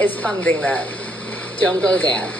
is funding that. Don't go there.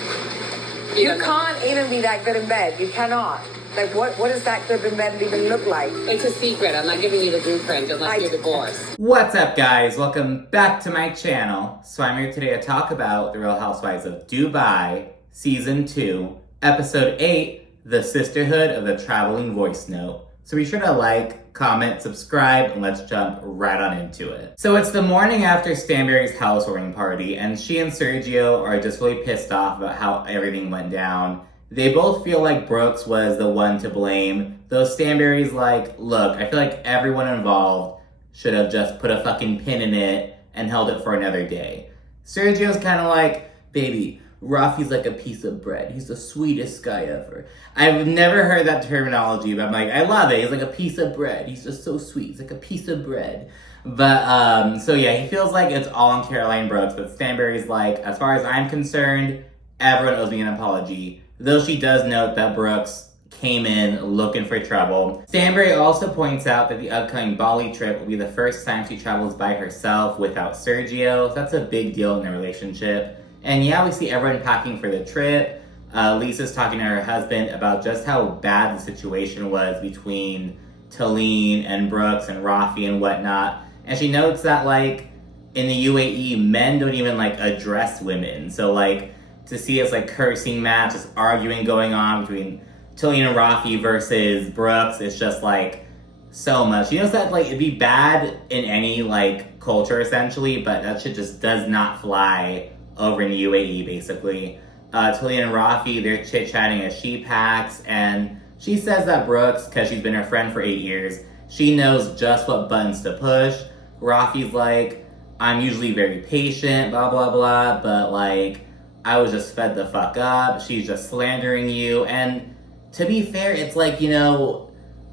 You can't even be that good in bed. You cannot. Like, what does that good in bed even look like? It's a secret. I'm not giving you the blueprint unless you're divorced. What's up, guys? Welcome back to my channel. So I'm here today to talk about The Real Housewives of Dubai, Season 2, Episode 8, The Sisterhood of the Traveling Voice Note. So be sure to like, comment, subscribe, and let's jump right on into it. So it's the morning after Stanbury's housewarming party, and she and Sergio are just really pissed off about how everything went down. They both feel like Brooks was the one to blame, though Stanbury's like, look, I feel like everyone involved should have just put a fucking pin in it and held it for another day. Sergio's kind of like, baby, Rafi's like a piece of bread. He's the sweetest guy ever. I've never heard that terminology, but I'm like, I love it. He's like a piece of bread. He's just so sweet. He's like a piece of bread. But, so yeah, he feels like it's all on Caroline Brooks, but Stanbury's like, as far as I'm concerned, everyone owes me an apology. Though she does note that Brooks came in looking for trouble. Stanbury also points out that the upcoming Bali trip will be the first time she travels by herself without Sergio. So that's a big deal in their relationship. And yeah, we see everyone packing for the trip. Lisa's talking to her husband about just how bad the situation was between Talene and Brooks and Rafi and whatnot. And she notes that, like, in the UAE, men don't even, like, address women. So, like, to see this, like, cursing match, this arguing going on between Talene and Rafi versus Brooks, it's just, like, so much. You know that, like, it'd be bad in any, like, culture, essentially, but that shit just does not fly over in the UAE, basically. Talene and Rafi, they're chit-chatting as she packs, and she says that Brooks, because she's been her friend for 8 years, she knows just what buttons to push. Rafi's like, I'm usually very patient, blah, blah, blah, but, like, I was just fed the fuck up. She's just slandering you. And to be fair, it's like, you know,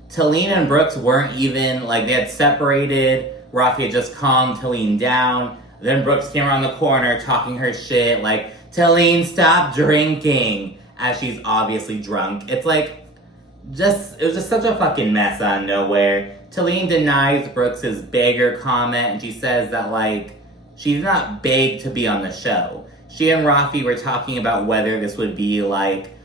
Talene and Brooks weren't even, like, they had separated. Rafi had just calmed Talene down. Then Brooks came around the corner talking her shit, like, Talene, stop drinking, as she's obviously drunk. It's like, it was just such a fucking mess out of nowhere. Talene denies Brooks's beggar comment, and she says that, like, she did not beg to be on the show. She and Rafi were talking about whether this would be, like,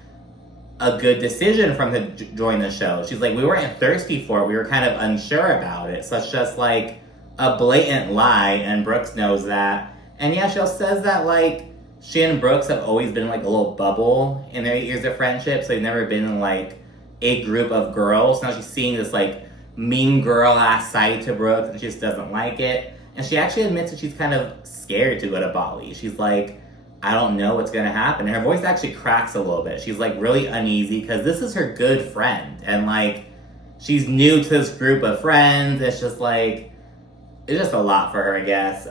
a good decision for him to join the show. She's like, we weren't thirsty for it, we were kind of unsure about it, so it's just, like, a blatant lie, and Brooks knows that. And yeah, she also says that, like, she and Brooks have always been, like, a little bubble in their years of friendship, so they've never been in, like, a group of girls. Now she's seeing this, like, mean girl-ass side to Brooks, and she just doesn't like it. And she actually admits that she's kind of scared to go to Bali. She's like, I don't know what's gonna happen. And her voice actually cracks a little bit. She's, like, really uneasy, because this is her good friend. And, like, she's new to this group of friends. It's just, like, it's just a lot for her, I guess.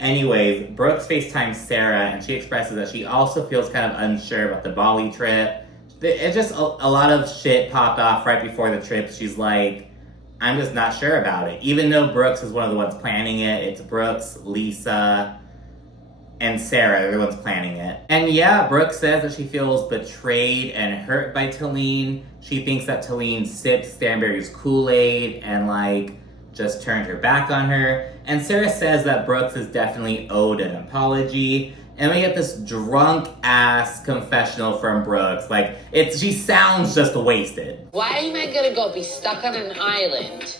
Anyways, Brooks FaceTimes Sarah, and she expresses that she also feels kind of unsure about the Bali trip. It's just a lot of shit popped off right before the trip. She's like, I'm just not sure about it. Even though Brooks is one of the ones planning it, it's Brooks, Lisa, and Sarah, they're the ones planning it. And yeah, Brooks says that she feels betrayed and hurt by Talene. She thinks that Talene sipped Stanbury's Kool-Aid and, like, just turned her back on her. And Sarah says that Brooks is definitely owed an apology. And we get this drunk-ass confessional from Brooks. Like, she sounds just wasted. Why am I gonna go be stuck on an island?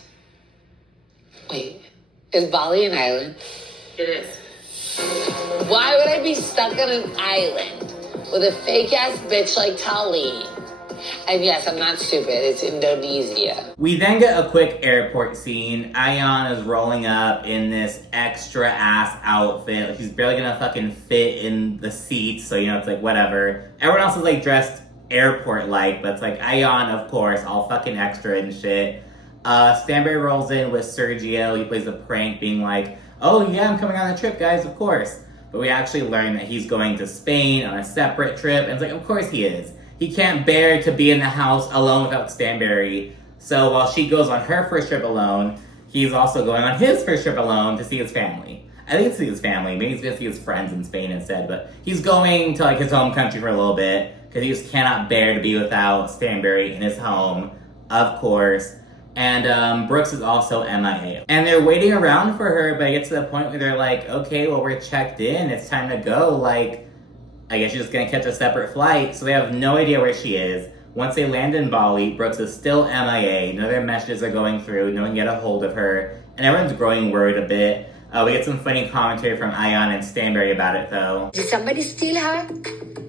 Wait, is Bali an island? It is. Why would I be stuck on an island with a fake-ass bitch like Talene? And yes, I'm not stupid, it's Indonesia. We then get a quick airport scene. Ayan is rolling up in this extra ass outfit. Like, she's barely gonna fucking fit in the seats, so, you know, it's like, whatever. Everyone else is, like, dressed airport-like, but it's like, Ayan, of course, all fucking extra and shit. Stanbury rolls in with Sergio. He plays a prank, being like, oh yeah, I'm coming on a trip, guys, of course. But we actually learn that he's going to Spain on a separate trip, and it's like, of course he is. He can't bear to be in the house alone without Stanbury. So while she goes on her first trip alone, he's also going on his first trip alone to see his family. I think to see his family. Maybe he's going to see his friends in Spain instead. But he's going to, like, his home country for a little bit, because he just cannot bear to be without Stanbury in his home, of course. And Brooks is also MIA. And they're waiting around for her, but it gets to the point where they're like, okay, well, we're checked in. It's time to go. Like, I guess she's just gonna catch a separate flight. So they have no idea where she is. Once they land in Bali, Brooks is still MIA. None of their messages are going through. No one can get a hold of her. And everyone's growing worried a bit. We get some funny commentary from Ayan and Stanbury about it, though. Did somebody steal her?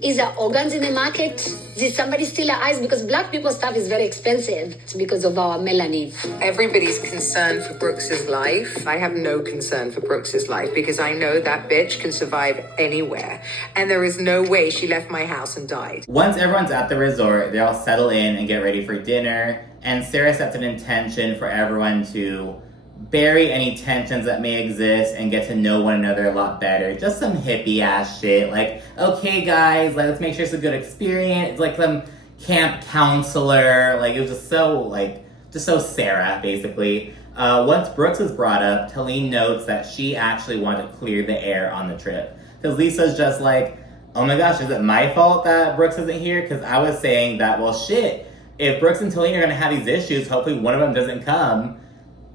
Is her organs in the market? Did somebody steal her eyes? Because black people's stuff is very expensive. It's because of our melanin. Everybody's concerned for Brooks's life. I have no concern for Brooks's life because I know that bitch can survive anywhere. And there is no way she left my house and died. Once everyone's at the resort, they all settle in and get ready for dinner. And Sarah sets an intention for everyone to bury any tensions that may exist and get to know one another a lot better. Just some hippie ass shit. Like, okay guys, like, let's make sure it's a good experience. It's like some camp counselor. Like, it was just so Sarah, basically. Once Brooks is brought up, Talene notes that she actually wanted to clear the air on the trip. Because Lisa's just like, oh my gosh, is it my fault that Brooks isn't here? Because I was saying that, well shit, if Brooks and Talene are gonna have these issues, hopefully one of them doesn't come.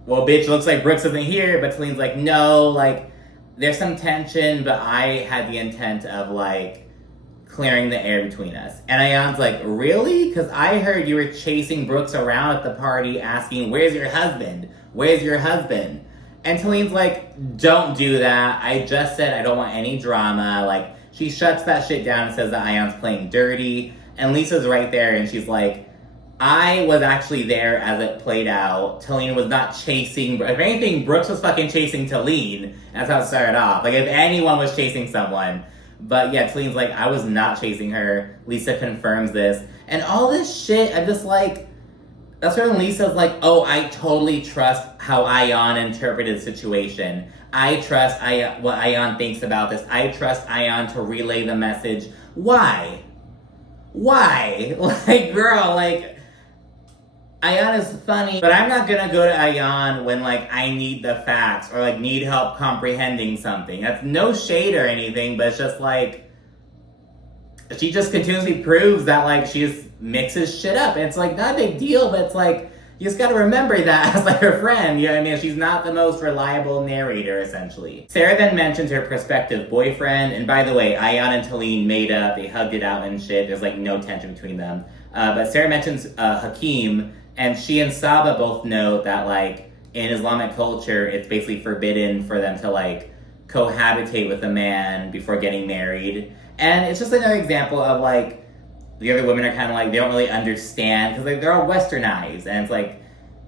Well, bitch, looks like Brooks isn't here, but Talene's like, no, like, there's some tension, but I had the intent of, like, clearing the air between us. And Ayan's like, really? Because I heard you were chasing Brooks around at the party asking, where's your husband? Where's your husband? And Talene's like, don't do that. I just said I don't want any drama. Like, she shuts that shit down and says that Ayan's playing dirty. And Lisa's right there, and she's like, I was actually there as it played out. Talene was not chasing. If anything, Brooks was fucking chasing Talene. That's how it started off. Like, if anyone was chasing someone. But yeah, Talene's like, I was not chasing her. Lisa confirms this. And all this shit, I'm just like, that's when Lisa's like, oh, I totally trust how Ayan interpreted the situation. I trust what Ayan thinks about this. I trust Ayan to relay the message. Why? Like, girl, like, Ayan is funny, but I'm not gonna go to Ayan when, like, I need the facts or, like, need help comprehending something. That's no shade or anything, but it's just, like, she just continuously proves that, like, she just mixes shit up. And it's, like, not a big deal, but it's, like, you just gotta remember that as, like, her friend. You know what I mean? She's not the most reliable narrator, essentially. Sarah then mentions her prospective boyfriend, and by the way, Ayan and Talene made up, they hugged it out and shit. There's, like, no tension between them. But Sarah mentions Hakeem, and she and Saba both know that, like, in Islamic culture, it's basically forbidden for them to, like, cohabitate with a man before getting married. And it's just another example of, like, the other women are kind of like, they don't really understand, because, like, they're all westernized. And it's like,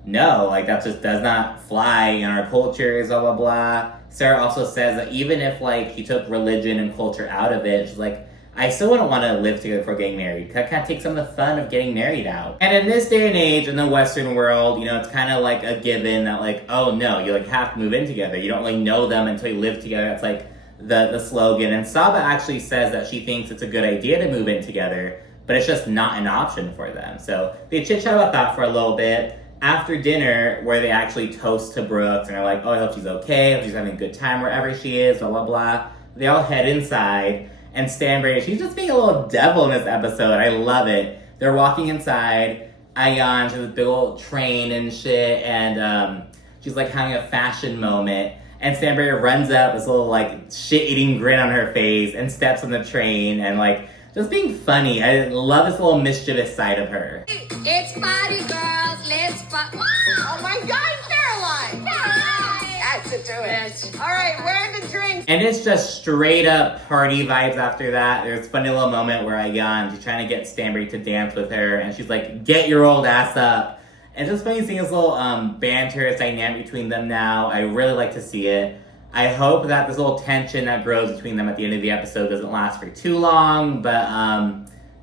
no, like, that just does not fly in our cultures, blah, blah, blah. Sarah also says that even if, like, he took religion and culture out of it, she's like, I still wouldn't want to live together before getting married. That kind of takes some of the fun of getting married out. And in this day and age, in the Western world, you know, it's kind of like a given that, like, oh no, you, like, have to move in together. You don't really know them until you live together. It's like the slogan. And Saba actually says that she thinks it's a good idea to move in together, but it's just not an option for them. So they chit-chat about that for a little bit. After dinner, where they actually toast to Brooks and are like, oh, I hope she's okay, I hope she's having a good time wherever she is, blah, blah, blah. They all head inside. And Stanbury, she's just being a little devil in this episode. I love it. They're walking inside. Ayan, she has a big old train and shit. And she's like having a fashion moment. And Stanbury runs up, this little like shit-eating grin on her face, and steps on the train and like just being funny. I love this little mischievous side of her. It's party, girls. Let's party. Oh my God, Caroline! That's to do it. All right, where are the drinks? And it's just straight up party vibes after that. There's a funny little moment where Ayan, she's trying to get Stanbury to dance with her, and she's like, get your old ass up. And it's just funny seeing this little banter, this dynamic between them now. I really like to see it. I hope that this little tension that grows between them at the end of the episode doesn't last for too long. But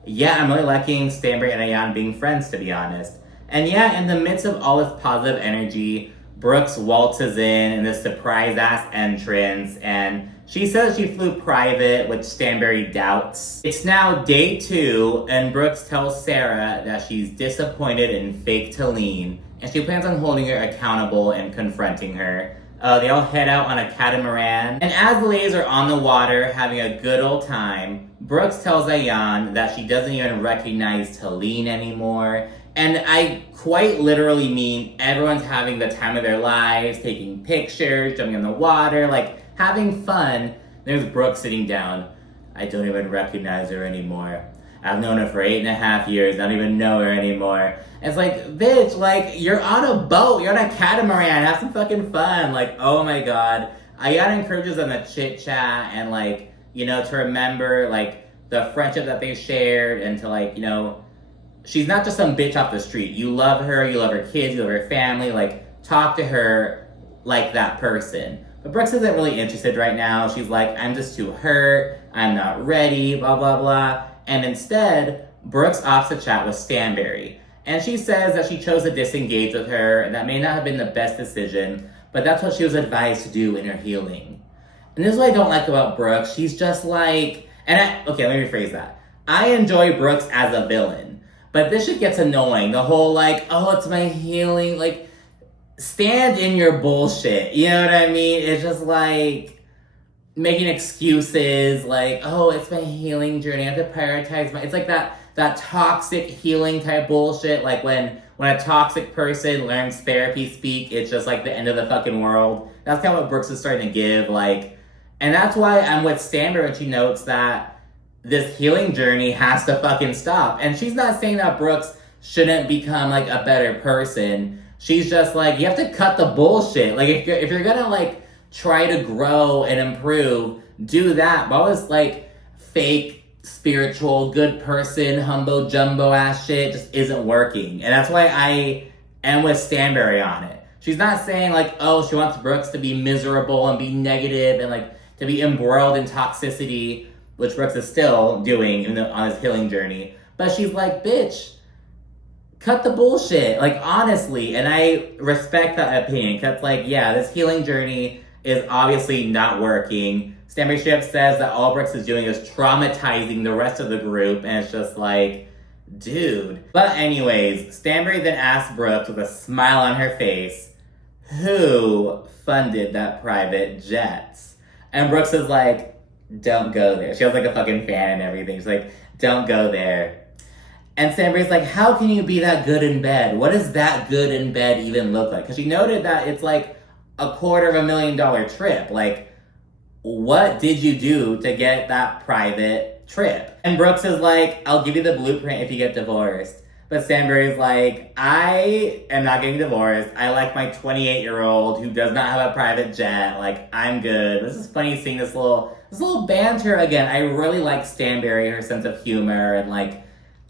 yeah, I'm really liking Stanbury and Ayan being friends, to be honest. And yeah, in the midst of all this positive energy, Brooks waltzes in this surprise-ass entrance, and she says she flew private, which Stanbury doubts. It's now day 2, and Brooks tells Sarah that she's disappointed in fake Talene, and she plans on holding her accountable and confronting her. They all head out on a catamaran, and as the ladies are on the water having a good old time, Brooks tells Ayan that she doesn't even recognize Talene anymore, And I quite literally mean everyone's having the time of their lives, taking pictures, jumping in the water, like having fun. There's Brooke sitting down. I don't even recognize her anymore. I've known her for 8.5 years. I don't even know her anymore. And it's like, bitch, like, you're on a boat. You're on a catamaran. Have some fucking fun. Like, oh my God. Ayan encourages them to chit chat and, like, you know, to remember, like, the friendship that they shared and to, like, you know, she's not just some bitch off the street. You love her kids, you love her family. Like, talk to her like that person. But Brooks isn't really interested right now. She's like, I'm just too hurt. I'm not ready, blah, blah, blah. And instead, Brooks opts to chat with Stanbury. And she says that she chose to disengage with her, and that may not have been the best decision, but that's what she was advised to do in her healing. And this is what I don't like about Brooks. She's just like, okay, let me rephrase that. I enjoy Brooks as a villain, but this shit gets annoying. The whole like, oh, it's my healing, like, stand in your bullshit. You know what I mean? It's just like, making excuses, like, oh, it's my healing journey, I have to prioritize it's like that toxic healing type bullshit, like when a toxic person learns therapy speak, it's just like the end of the fucking world. That's kind of what Brooks is starting to give, like, and that's why I'm with Stanbury when she notes that this healing journey has to fucking stop. And she's not saying that Brooks shouldn't become, like, a better person. She's just like, you have to cut the bullshit. Like, if you're gonna, like, try to grow and improve, do that. But all this, like, fake, spiritual, good person, humbo jumbo ass shit just isn't working. And that's why I am with Stanbury on it. She's not saying, like, oh, she wants Brooks to be miserable and be negative and, like, to be embroiled in toxicity, which Brooks is still doing on his healing journey. But she's like, bitch, cut the bullshit. Like, honestly. And I respect that opinion. Because, like, yeah, this healing journey is obviously not working. Stanbury Ship says that all Brooks is doing is traumatizing the rest of the group, and it's just like, dude. But anyways, Stanbury then asks Brooks with a smile on her face, who funded that private jet? And Brooks is like, don't go there. She has like a fucking fan and everything. She's like, don't go there. And Stanbury's like, how can you be that good in bed? What does that good in bed even look like? Because she noted that it's like $250,000 trip. Like, what did you do to get that private trip? And Brooks is like, I'll give you the blueprint if you get divorced. But Stanbury's like, I am not getting divorced. I like my 28-year-old who does not have a private jet. Like, I'm good. This is funny seeing this little banter again. I really like Stanbury, her sense of humor, and like,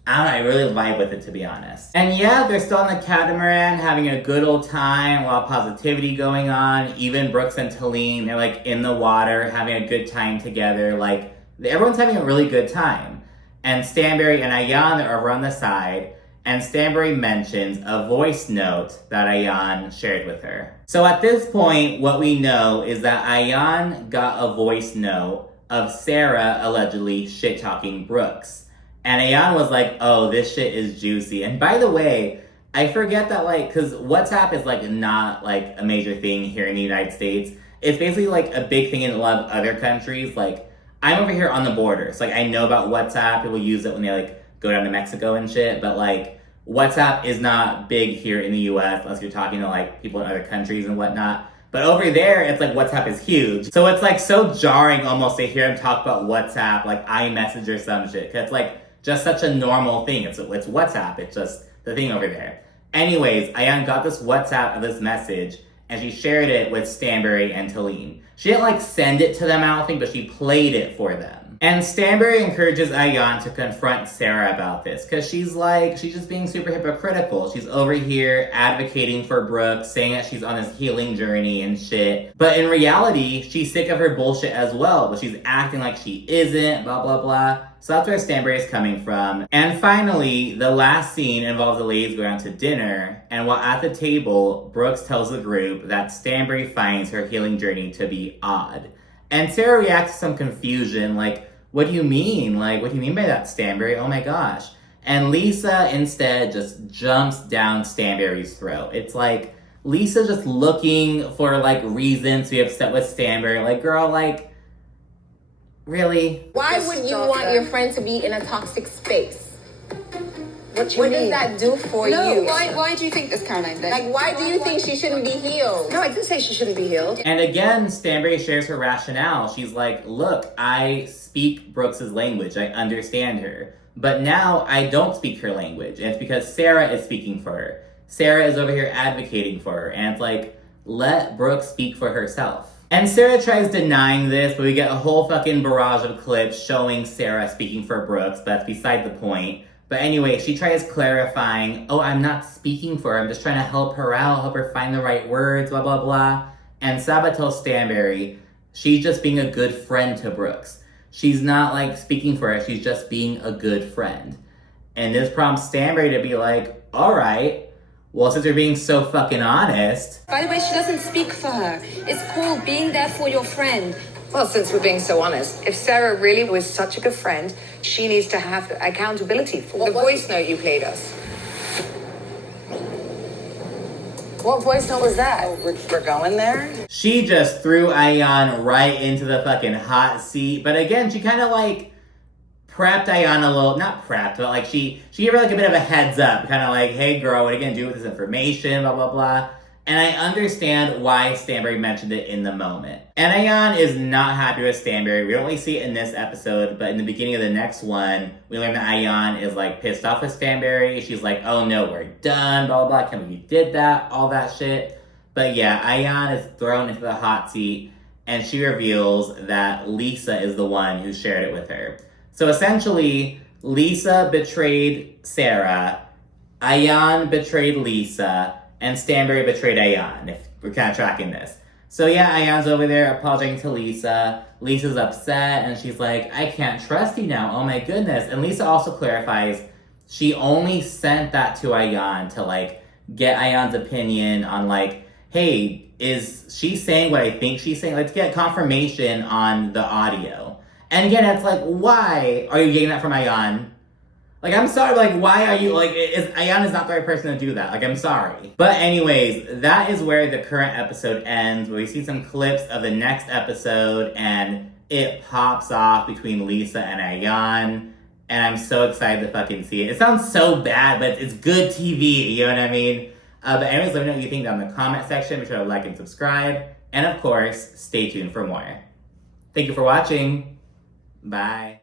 I don't know, I really vibe with it, to be honest. And yeah, they're still on the catamaran, having a good old time, a lot of positivity going on. Even Brooks and Talene, they're like in the water, having a good time together. Like, everyone's having a really good time. And Stanbury and Ayan are over on the side, and Stanbury mentions a voice note that Ayan shared with her. So at this point, what we know is that Ayan got a voice note of Sarah allegedly shit-talking Brooks. And Ayan was like, oh, this shit is juicy. And by the way, I forget that, like, because WhatsApp is, like, not, like, a major thing here in the United States. It's basically, like, a big thing in a lot of other countries. Like, I'm over here on the border. So, like, I know about WhatsApp. People use it when they, like, go down to Mexico and shit. But, like, WhatsApp is not big here in the U.S. unless you're talking to, like, people in other countries and whatnot. But over there, it's like WhatsApp is huge. So it's, like, so jarring almost to hear him talk about WhatsApp, like iMessage or some shit. Because it's, like, just such a normal thing. It's WhatsApp. It's just the thing over there. Anyways, Ayan got this WhatsApp of this message, and she shared it with Stanbury and Talene. She didn't, like, send it to them, I don't think, but she played it for them. And Stanbury encourages Ayan to confront Sarah about this, because she's just being super hypocritical. She's over here advocating for Brooke, saying that she's on this healing journey and shit. But in reality, she's sick of her bullshit as well, but she's acting like she isn't, blah, blah, blah. So that's where Stanbury is coming from. And finally, the last scene involves the ladies going out to dinner, and while at the table, Brooks tells the group that Stanbury finds her healing journey to be odd. And Sarah reacts to some confusion, like, what do you mean? Like, what do you mean by that, Stanbury? Oh my gosh. And Lisa instead just jumps down Stanbury's throat. It's like, Lisa's just looking for, like, reasons to be upset with Stanbury. Like, girl, like, really? Why would you want your friend to be in a toxic space? What do you What mean? does that do for No, you? Why do you think this, Caroline? Like, why do you think she shouldn't be healed? No, I didn't say she shouldn't be healed. And again, Stanbury shares her rationale. She's like, look, I speak Brooks's language. I understand her. But now I don't speak her language. And it's because Sarah is speaking for her. Sarah is over here advocating for her. And it's like, let Brooke speak for herself. And Sarah tries denying this, but we get a whole fucking barrage of clips showing Sarah speaking for Brooks, but that's beside the point. But anyway, she tries clarifying, oh, I'm not speaking for her, I'm just trying to help her out, help her find the right words, blah, blah, blah. And Saba tells Stanbury, she's just being a good friend to Brooks. She's not, like, speaking for her, she's just being a good friend. And this prompts Stanbury to be like, all right, well, since you're being so fucking honest. By the way, she doesn't speak for her. It's called being there for your friend. Well, since we're being so honest, if Sarah really was such a good friend, she needs to have accountability for the voice note you played us. What voice note was that? Oh, we're going there? She just threw Ayan right into the fucking hot seat. But again, she kind of like prepped Ayan a little, not prepped, but like she gave her like a bit of a heads up. Kind of like, hey girl, what are you gonna do with this information, blah, blah, blah. And I understand why Stanbury mentioned it in the moment. And Ayan is not happy with Stanbury. We don't really see it in this episode, but in the beginning of the next one, we learn that Ayan is like pissed off with Stanbury. She's like, oh no, we're done, blah, blah, blah. Can't believe you did that, all that shit. But yeah, Ayan is thrown into the hot seat and she reveals that Lisa is the one who shared it with her. So essentially, Lisa betrayed Sarah, Ayan betrayed Lisa, and Stanbury betrayed Ayan, if we're kind of tracking this. So yeah, Ayan's over there apologizing to Lisa. Lisa's upset, and she's like, I can't trust you now, oh my goodness. And Lisa also clarifies, she only sent that to Ayan to, like, get Ayan's opinion on, like, hey, is she saying what I think she's saying? Let's get confirmation on the audio. And again, it's like, why are you getting that from Ayan? Like, I'm sorry, like, why are you, like, Ayan is not the right person to do that. Like, I'm sorry. But anyways, that is where the current episode ends, where we see some clips of the next episode, and it pops off between Lisa and Ayan, and I'm so excited to fucking see it. It sounds so bad, but it's good TV, you know what I mean? But anyways, let me know what you think down in the comment section. Be sure to like and subscribe. And of course, stay tuned for more. Thank you for watching. Bye.